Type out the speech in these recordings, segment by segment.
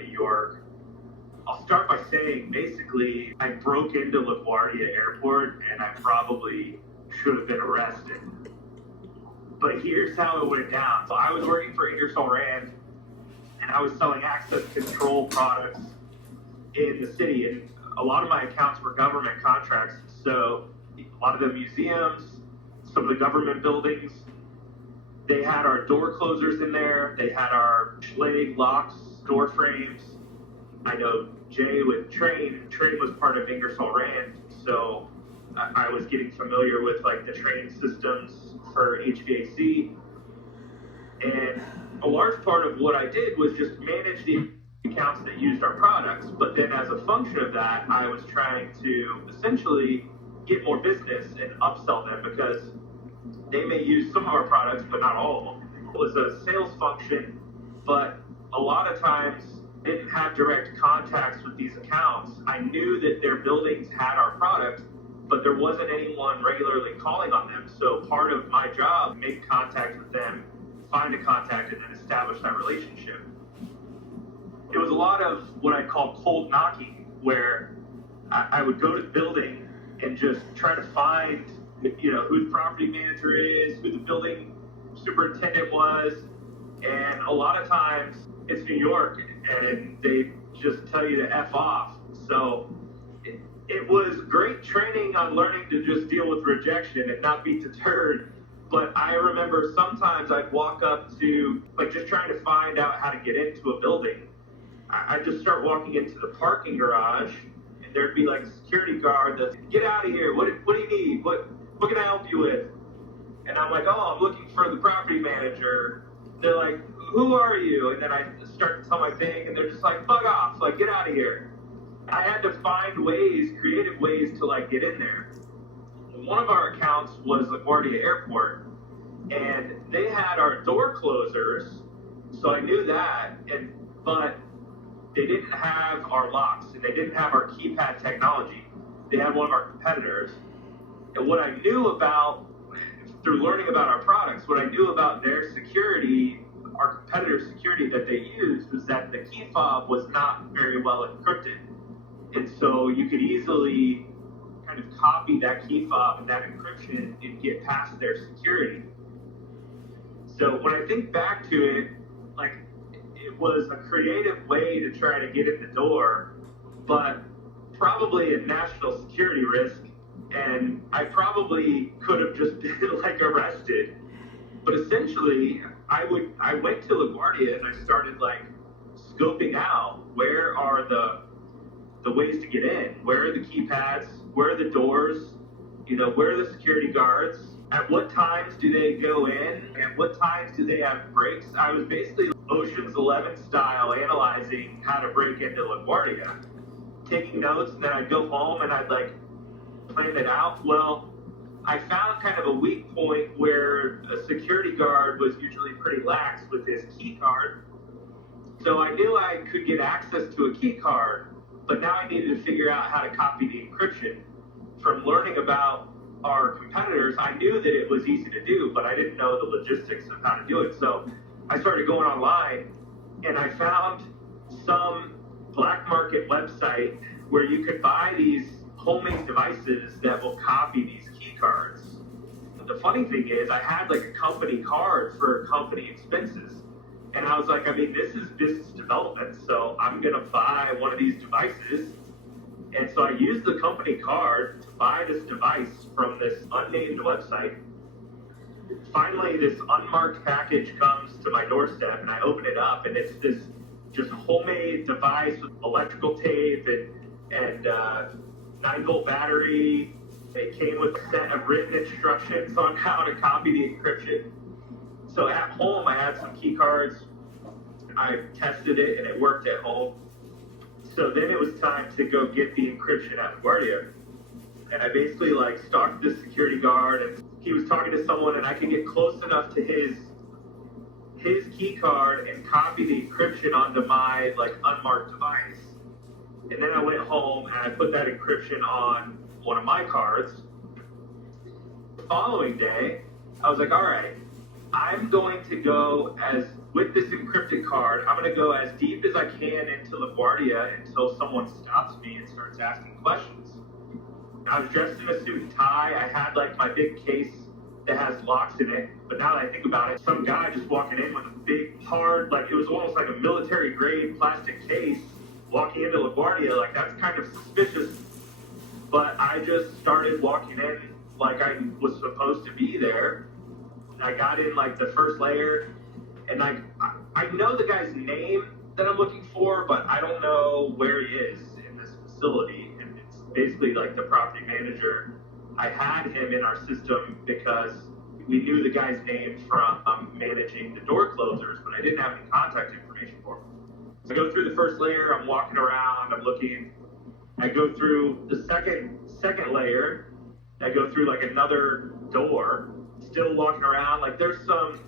in New York. I'll start by saying, basically, I broke into LaGuardia Airport and I probably should have been arrested. But here's how it went down. So I was working for Ingersoll Rand and I was selling access control products in the city. And a lot of my accounts were government contracts. So a lot of the museums, some of the government buildings, they had our door closers in there. They had our Schlage locks, door frames. I know Jay with Train was part of Ingersoll Rand, so I was getting familiar with like the Train systems for HVAC. And a large part of what I did was just manage the accounts that used our products. But then as a function of that, I was trying to essentially get more business and upsell them because they may use some of our products, but not all of them. It was a sales function, but a lot of times didn't have direct contacts with these accounts. I knew that their buildings had our product, but there wasn't anyone regularly calling on them. So part of my job, make contact with them, find a contact, and then establish that relationship. It was a lot of what I call cold knocking, where I would go to the building and just try to find, who the property manager is, who the building superintendent was. And a lot of times it's New York and they just tell you to F off. So it was great training on learning to just deal with rejection and not be deterred. But I remember sometimes I'd walk up to, just trying to find out how to get into a building. I'd just start walking into the parking garage and there'd be like a security guard that's, get out of here. What do you need? What can I help you with? And I'm like, oh, I'm looking for the property manager. They're like, who are you? And then I start to tell my thing, and they're just like, bug off, get out of here. I had to find creative ways to get in there. One of our accounts was LaGuardia Airport, and they had our door closers, so I knew that, but they didn't have our locks, and they didn't have our keypad technology. They had one of our competitors. And what I knew about, through learning about our products, what I knew about their security, our competitor's security that they used, was that the key fob was not very well encrypted. And so you could easily kind of copy that key fob and that encryption and get past their security. So when I think back to it, it was a creative way to try to get in the door, but probably a national security risk. And I probably could have just been arrested. But essentially, I went to LaGuardia and I started scoping out where are the ways to get in, where are the keypads, where are the doors, where are the security guards, at what times do they go in, and what times do they have breaks. I was basically Ocean's 11 style analyzing how to break into LaGuardia, taking notes, and then I'd go home and I'd plan it out. Well, I found kind of a weak point where a security guard was usually pretty lax with his key card. So I knew I could get access to a key card, but now I needed to figure out how to copy the encryption. From learning about our competitors, I knew that it was easy to do, but I didn't know the logistics of how to do it. So I started going online and I found some black market website where you could buy these homemade devices that will copy these key cards. The funny thing is I had a company card for company expenses. And I was this is business development, so I'm gonna buy one of these devices. And so I used the company card to buy this device from this unnamed website. Finally, this unmarked package comes to my doorstep and I open it up and it's this just homemade device with electrical tape and 9-volt battery. It came with a set of written instructions on how to copy the encryption. So at home, I had some key cards. I tested it and it worked at home. So then it was time to go get the encryption at LaGuardia. And I basically stalked the security guard and he was talking to someone and I could get close enough to his key card and copy the encryption onto my unmarked device. And then I went home and I put that encryption on one of my cards. The following day, I was all right, I'm going to go with this encrypted card, I'm going to go as deep as I can into LaGuardia until someone stops me and starts asking questions. I was dressed in a suit and tie. I had like my big case that has locks in it. But now that I think about it, some guy just walking in with a big, hard, like it was almost like a military grade plastic case walking into LaGuardia. Like that's kind of suspicious. But I just started walking in like I was supposed to be there. I got in like the first layer, and I know the guy's name that I'm looking for, but I don't know where he is in this facility. And it's basically like the property manager. I had him in our system because we knew the guy's name from managing the door closers, but I didn't have any contact information for him. So I go through the first layer, I'm walking around, I'm looking. I go through the second layer, I go through like another door, still walking around. Like there's some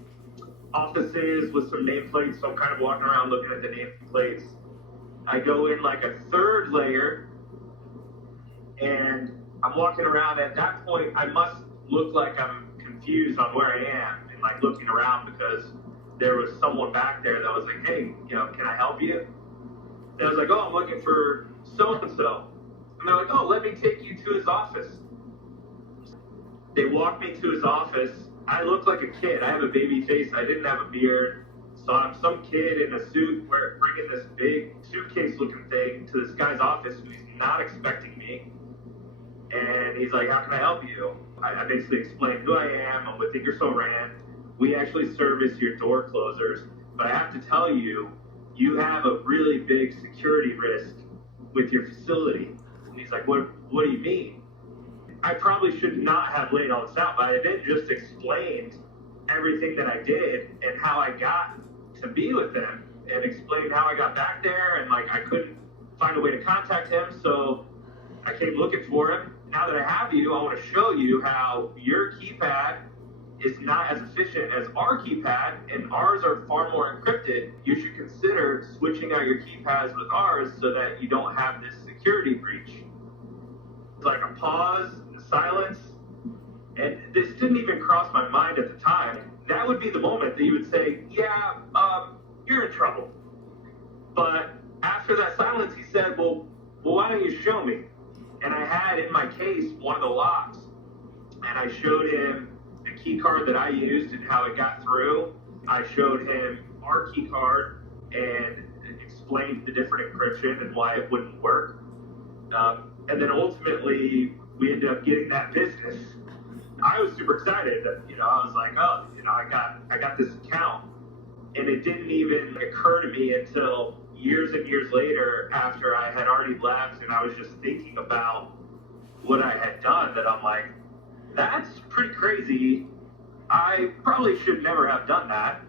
offices with some nameplates, so I'm kind of walking around looking at the nameplates. I go in like a third layer, and I'm walking around. At that point, I must look like I'm confused on where I am and like looking around because there was someone back there that was like, hey, can I help you? And I was like, oh, I'm looking for so-and-so. And they're like, oh, let me take you to his office. They walked me to his office. I looked like a kid. I have a baby face. I didn't have a beard. So I'm some kid in a suit bringing this big suitcase-looking thing to this guy's office who's not expecting me. And he's like, how can I help you? I basically explained who I am. I'm with Ingersoll Rand. We actually service your door closers. But I have to tell you, you have a really big security risk with your facility. And he's like, what do you mean? I probably should not have laid all this out, but I did just explained everything that I did and how I got to be with them and explained how I got back there, and like I couldn't find a way to contact him, so I came looking for him. Now that I have you, I want to show you how your keypad is not as efficient as our keypad, and ours are far more encrypted. You should consider switching out your keypads with ours so that you don't have this security breach. It's like a pause, silence, and this didn't even cross my mind at the time. That would be the moment that you would say, yeah, you're in trouble. But after that silence, he said, well, why don't you show me? And I had in my case one of the locks, and I showed him the key card that I used and how it got through. I showed him our key card and explained the different encryption and why it wouldn't work. And then ultimately, we ended up getting that business. I was super excited. I was like, oh, I got this account. And it didn't even occur to me until years and years later, after I had already left and I was just thinking about what I had done, that I'm like, that's pretty crazy. I probably should never have done that.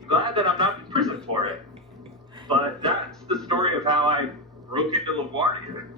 I'm glad that I'm not in prison for it. But that's the story of how I broke into LaGuardia.